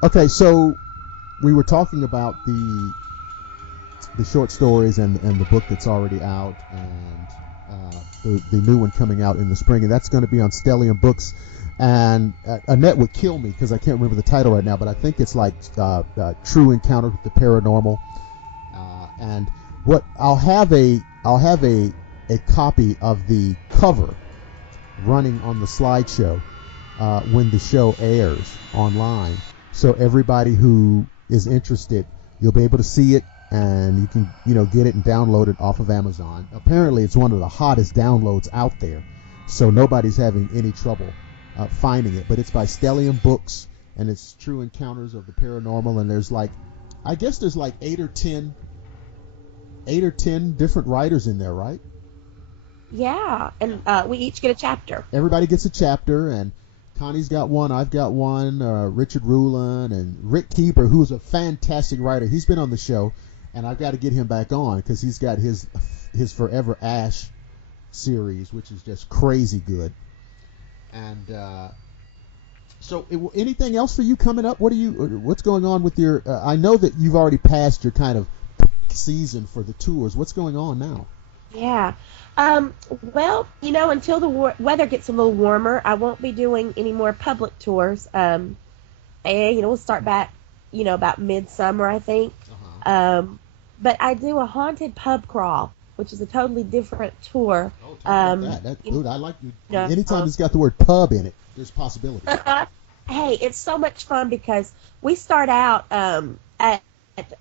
Okay, so we were talking about the short stories and the book that's already out, and the new one coming out in the spring, and that's going to be on Stellium Books. And Annette would kill me because I can't remember the title right now, but I think it's like True Encounter with the Paranormal. And what I'll have a copy of the cover running on the slideshow when the show airs online. So everybody who is interested, you'll be able to see it, and you can get it and download it off of Amazon. Apparently, it's one of the hottest downloads out there, so nobody's having any trouble finding it. But it's by Stellium Books, and it's True Encounters of the Paranormal. And there's like 8 or 10 different writers in there, right? Yeah, and we each get a chapter. Everybody gets a chapter, and Connie's got one, I've got one, Richard Rulon, and Rick Keeper, who's a fantastic writer. He's been on the show, and I've got to get him back on because he's got his Forever Ash series, which is just crazy good. And so, anything else for you coming up? What's going on with your? I know that you've already passed your kind of season for the tours. What's going on now? Yeah. Well, until the weather gets a little warmer, I won't be doing any more public tours. And, we'll start back, about midsummer, I think. Uh-huh. But I do a haunted pub crawl, which is a totally different tour. Dude, I like you. Anytime it's got the word pub in it, there's possibility. Hey, it's so much fun because we start out at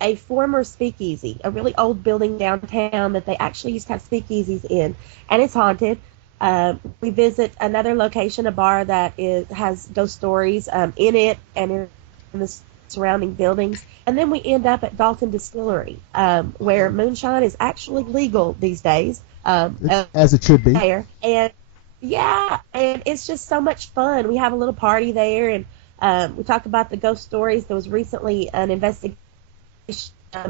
a former speakeasy, a really old building downtown that they actually used to have speakeasies in, and it's haunted. We visit another location, a bar that has ghost stories in it and in the surrounding buildings, and then we end up at Dalton Distillery, where moonshine is actually legal these days. As it should be. And yeah, and it's just so much fun. We have a little party there, and we talk about the ghost stories. There was recently an investigation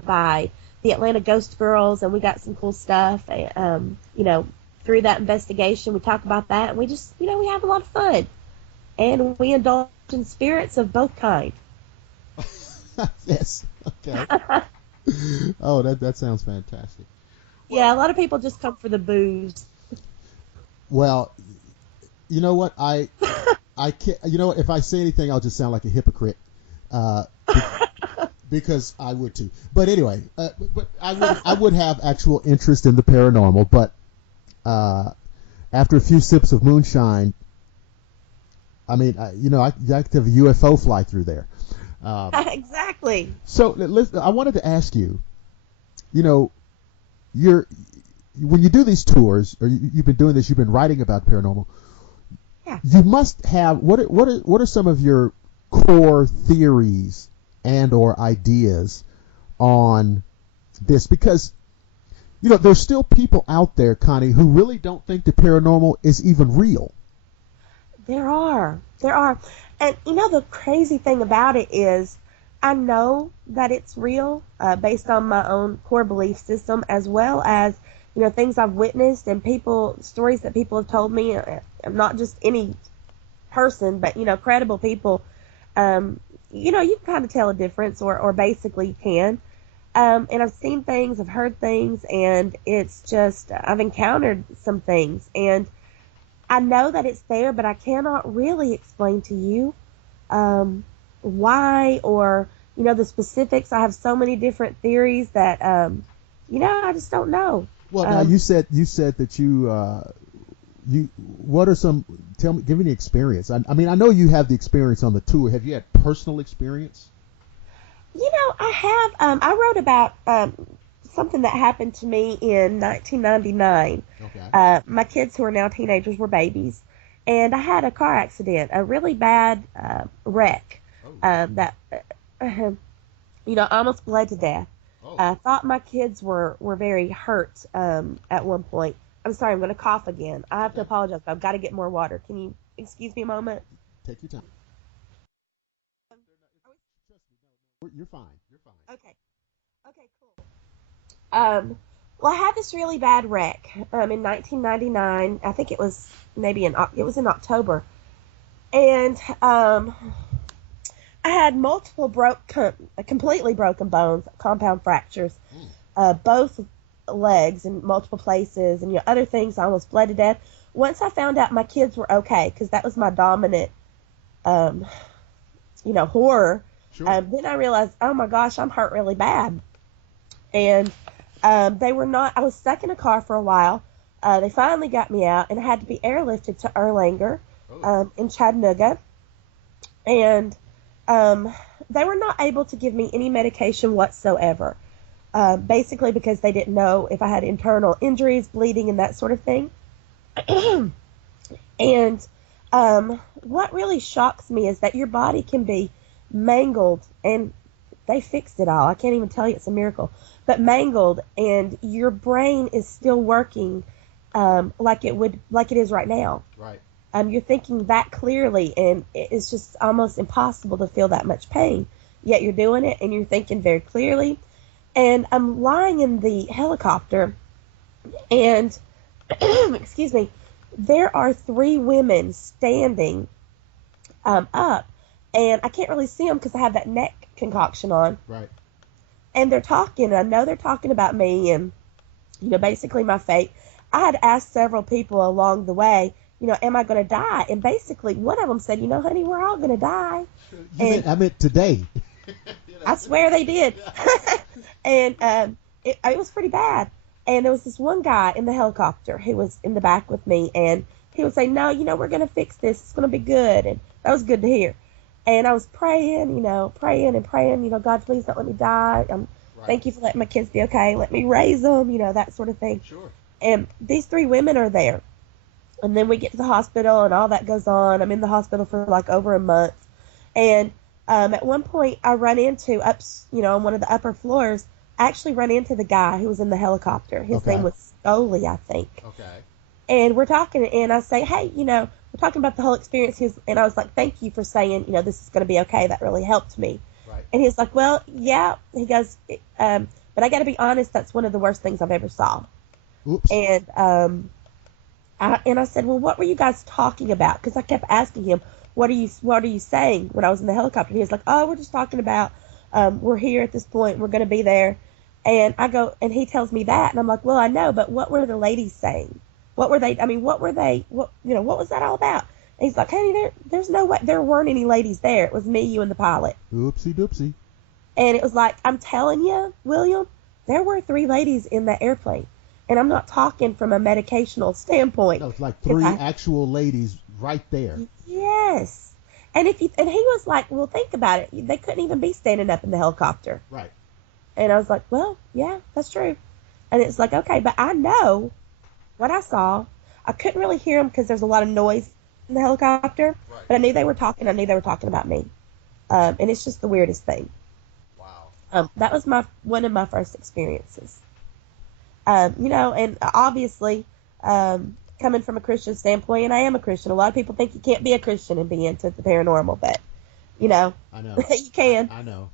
by the Atlanta Ghost Girls, and we got some cool stuff. Through that investigation, we talk about that, and we just, we have a lot of fun, and we indulge in spirits of both kinds. Yes. Okay. Oh, that sounds fantastic. Yeah, a lot of people just come for the booze. Well, you know what? I can't. You know what? If I say anything, I'll just sound like a hypocrite. Because I would too. But anyway, but I would have actual interest in the paranormal. But after a few sips of moonshine, I mean, I could have a UFO fly through there. Exactly. So listen, I wanted to ask you. When you do these tours, or you've been doing this, you've been writing about paranormal. Yeah. You must have what are some of your core theories and or ideas on this, because there's still people out there, Connie, who really don't think the paranormal is even real. There are, and the crazy thing about it is, I know that it's real based on my own core belief system, as well as things I've witnessed and stories that people have told me. Not just any person, but credible people. You can kind of tell a difference, or basically you can. And I've seen things, I've heard things, and it's just, I've encountered some things, and I know that it's there, but I cannot really explain to you why, or the specifics. I have so many different theories that I just don't know. Well, now you said that you what are some? Give me the experience. I mean, I know you have the experience on the tour. Have you had personal experience? I have. I wrote about something that happened to me in 1999. Okay. My kids, who are now teenagers, were babies, and I had a car accident, a really bad wreck that almost bled to death. Oh. I thought my kids were very hurt at one point. I'm sorry, I'm going to cough again. I have to apologize, but I've got to get more water. Can you excuse me a moment? Take your time. You're fine. Okay, cool. Well, I had this really bad wreck in 1999. I think it was maybe in October, and I I had multiple completely broken bones, compound fractures, both legs in multiple places, and other things. I almost bled to death. Once I found out my kids were okay, because that was my dominant, horror. Sure. Then I realized, oh my gosh, I'm hurt really bad, and they were not. I was stuck in a car for a while. They finally got me out, and I had to be airlifted to Erlanger, in Chattanooga, and they were not able to give me any medication whatsoever. Basically because they didn't know if I had internal injuries, bleeding, and that sort of thing. And what really shocks me is that your body can be mangled, and they fixed it all. I can't even tell you, it's a miracle. But mangled, and your brain is still working like it is right now. Right. You're thinking that clearly, and it's just almost impossible to feel that much pain. Yet you're doing it, and you're thinking very clearly. And I'm lying in the helicopter, and, excuse me, there are 3 women standing up, and I can't really see them because I have that neck concoction on. Right. And they're talking. I know they're talking about me and, basically my fate. I had asked several people along the way, am I going to die? And basically one of them said, honey, we're all going to die. I meant today. I swear they did. And it was pretty bad. And there was this one guy in the helicopter who was in the back with me, and he would say, no, we're going to fix this. It's going to be good. And that was good to hear. And I was praying, praying, God, please don't let me die. Thank you for letting my kids be okay. Let me raise them, that sort of thing. Sure. And these 3 women are there. And then we get to the hospital, and all that goes on. I'm in the hospital for like over a month. And at one point, I run into on one of the upper floors. I actually run into the guy who was in the helicopter. His name was Scully, I think. Okay. And we're talking, and I say, hey, we're talking about the whole experience. And I was like, thank you for saying, this is going to be okay. That really helped me. Right. And he's like, well, yeah. He goes, but I got to be honest, that's one of the worst things I've ever saw. Oops. And I said, well, what were you guys talking about? Because I kept asking him, what are you saying when I was in the helicopter? And he was like, oh, we're just talking about, we're here at this point. We're going to be there. And I go, and he tells me that. And I'm like, well, I know, but what were the ladies saying? What was that all about? And he's like, honey, there's no way, there weren't any ladies there. It was me, you, and the pilot. Oopsie doopsie. And it was like, I'm telling you, William, there were 3 ladies in that airplane. And I'm not talking from a medicational standpoint. No, it's like 3 actual ladies right there. Yes. And he was like, well, think about it. They couldn't even be standing up in the helicopter. Right. And I was like, well, yeah, that's true. And it's like, okay, but I know what I saw. I couldn't really hear them because there's a lot of noise in the helicopter. Right. But I knew they were talking. I knew they were talking about me. And it's just the weirdest thing. Wow. That was one of my first experiences. And obviously, coming from a Christian standpoint, and I am a Christian. A lot of people think you can't be a Christian and be into the paranormal, but, I know. you can. I know.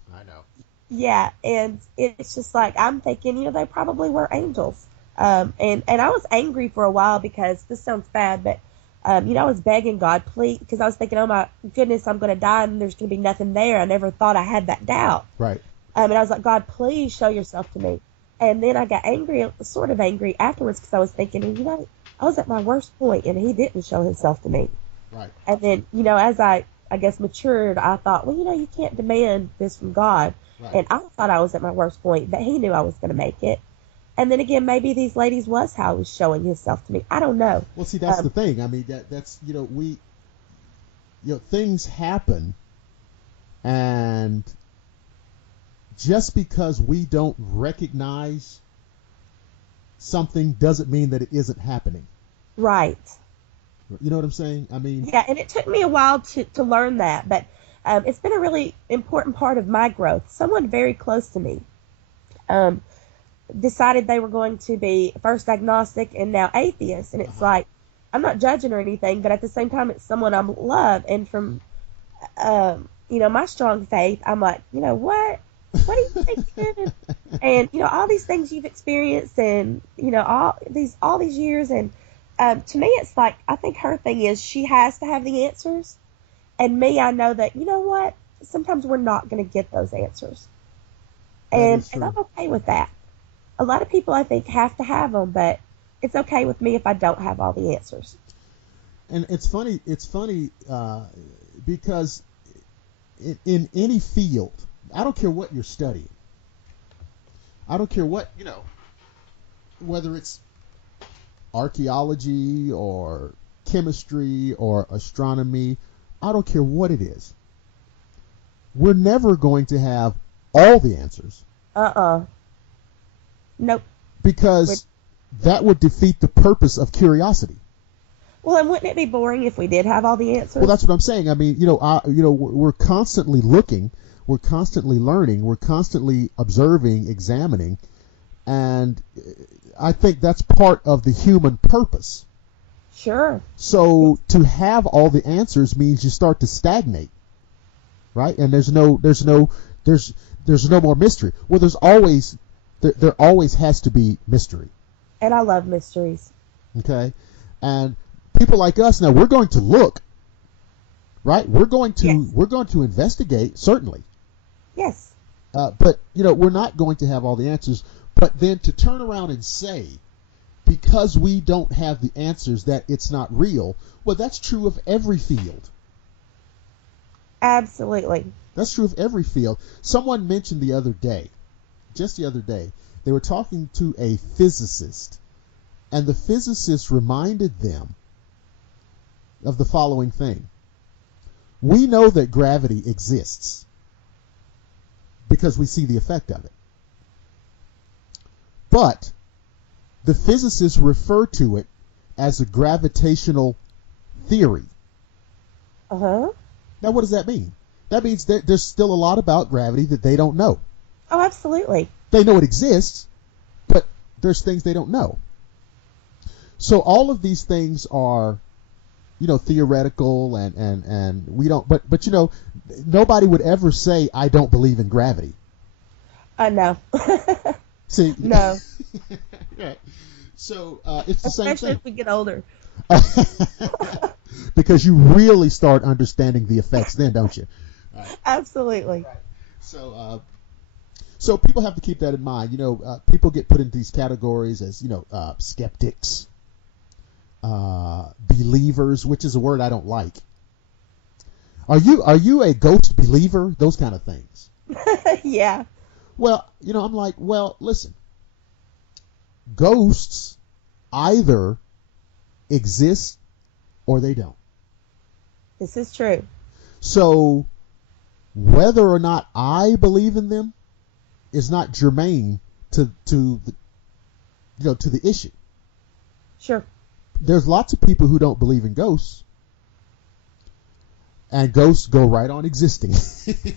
Yeah, and it's just like, I'm thinking, they probably were angels. And I was angry for a while because, this sounds bad, but, I was begging God, please, because I was thinking, oh my goodness, I'm going to die and there's going to be nothing there. I never thought I had that doubt. Right. And I was like, God, please show yourself to me. And then I got angry, sort of angry afterwards, because I was thinking, I was at my worst point and he didn't show himself to me. Right. And then, as I guess matured, I thought, well, you can't demand this from God. Right. And I thought I was at my worst point, but he knew I was going to make it. And then again, maybe these ladies was how he was showing himself to me. I don't know. Well, see, that's the thing. I mean, that's, things happen, and just because we don't recognize something doesn't mean that it isn't happening. Right. You know what I'm saying? I mean... Yeah, and it took me a while to learn that, but it's been a really important part of my growth. Someone very close to me decided they were going to be first agnostic and now atheist, and it's like, I'm not judging or anything, but at the same time, it's someone I love, and from, my strong faith, I'm like, what? What do you think? And, all these things you've experienced and, all these years. And to me, it's like, I think her thing is she has to have the answers. And me, I know that, sometimes we're not going to get those answers. That And is true. I'm okay with that. A lot of people, I think, have to have them, but it's okay with me if I don't have all the answers. And it's funny because in any field, I don't care what you're studying. I don't care what, whether it's archaeology or chemistry or astronomy, I don't care what it is. We're never going to have all the answers. Nope. Because that would defeat the purpose of curiosity. Well, and wouldn't it be boring if we did have all the answers? Well, that's what I'm saying. I mean, we're constantly looking, we're constantly learning, we're constantly observing, examining, and I think that's part of the human purpose. Sure. So to have all the answers means you start to stagnate, right? And there's no more mystery. Well, there always has to be mystery. And I love mysteries. Okay, and people like us now, we're going to look, right? We're going to investigate, certainly. Yes. But we're not going to have all the answers. But then to turn around and say, because we don't have the answers, that it's not real, well, that's true of every field. Absolutely. That's true of every field. Someone mentioned just the other day, they were talking to a physicist, and the physicist reminded them of the following thing. We know that gravity exists because we see the effect of it. But the physicists refer to it as a gravitational theory. Uh-huh. Now, what does that mean? That means that there's still a lot about gravity that they don't know. Oh, absolutely. They know it exists, but there's things they don't know. So all of these things are, theoretical, and we don't. But nobody would ever say, "I don't believe in gravity." No. See, no. Right. So it's the same Especially thing. if we get older. Because you really start understanding the effects then, don't you? Right. Absolutely. Right. So people have to keep that in mind. People get put into these categories as skeptics, believers, which is a word I don't like. Are you a ghost believer? Those kind of things. Yeah. Well, I'm like, well, listen. Ghosts either exist or they don't. This is true. So whether or not I believe in them is not germane to the issue. Sure. There's lots of people who don't believe in ghosts, and ghosts go right on existing.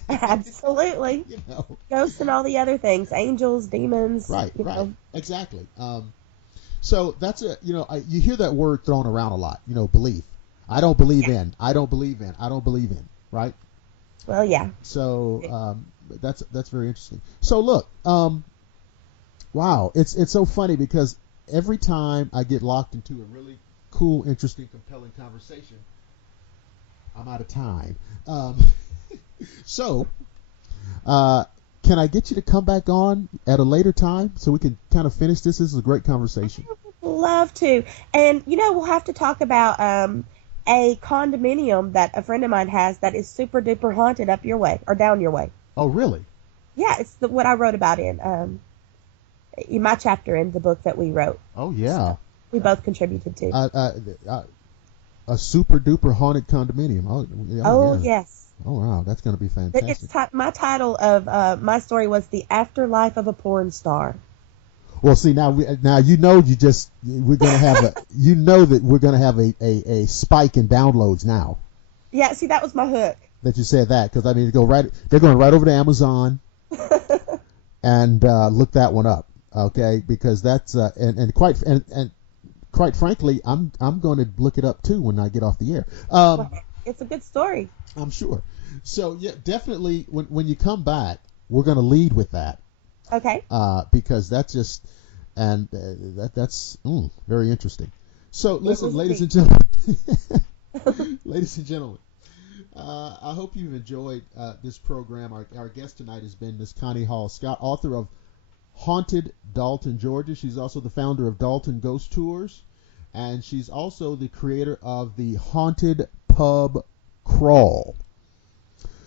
Absolutely. Ghosts and all the other things, angels, demons. Right. Exactly. So that's you hear that word thrown around a lot. Belief. I don't believe in. I don't believe in. I don't believe in. Right. Well, yeah. So that's very interesting. So look, wow, it's so funny because every time I get locked into a really cool, interesting, compelling conversation, I'm out of time. So, can I get you to come back on at a later time so we can kind of finish this? This is a great conversation. Love to. And, we'll have to talk about a condominium that a friend of mine has that is super duper haunted up your way or down your way. Oh, really? Yeah, it's what I wrote about in my chapter in the book that we wrote. Oh, yeah. So we both contributed to. A super duper haunted condominium. Oh, yeah. Yes. Oh, wow. That's going to be fantastic. It's my title of my story was The Afterlife of a Porn Star. Well, see, now we're going to have that we're going to have a spike in downloads now. Yeah, see, that was my hook. That you said that, because they're going right over to Amazon and look that one up, okay? Because that's and quite frankly, I'm going to look it up too when I get off the air. Well, it's a good story. I'm sure. So yeah, definitely when you come back, we're going to lead with that. Okay. Because that's just that's very interesting. So listen, ladies and gentlemen, I hope you've enjoyed this program. Our guest tonight has been Miss Connie Hall Scott, author of Haunted Dalton, Georgia. She's also the founder of Dalton Ghost Tours, and she's also the creator of the Haunted Pub Crawl.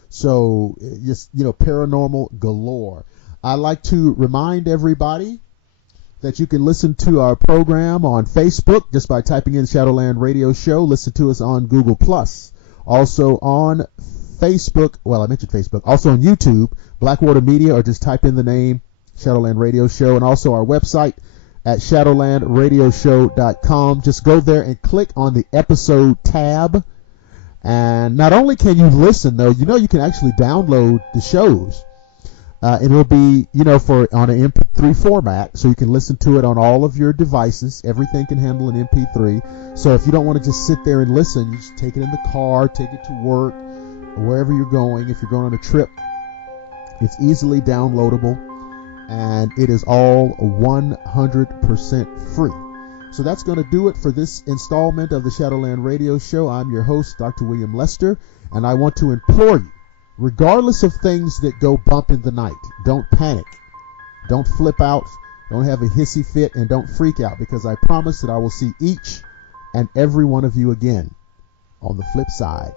So, just, paranormal galore. I like to remind everybody that you can listen to our program on Facebook just by typing in Shadowland Radio Show. Listen to us on Google+. Also on Facebook, well, I mentioned Facebook. Also on YouTube, Blackwater Media, or just type in the name Shadowland Radio Show. And also our website at shadowlandradioshow.com. Just go there and click on the episode tab. And not only can you listen, though, you can actually download the shows. And it'll be, on an MP3 format, so you can listen to it on all of your devices. Everything can handle an MP3. So if you don't want to just sit there and listen, you just take it in the car, take it to work, or wherever you're going. If you're going on a trip, it's easily downloadable, and it is all 100% free. So that's going to do it for this installment of the Shadowland Radio Show. I'm your host, Dr. William Lester, and I want to implore you, regardless of things that go bump in the night, don't panic, don't flip out, don't have a hissy fit, and don't freak out, because I promise that I will see each and every one of you again on the flip side.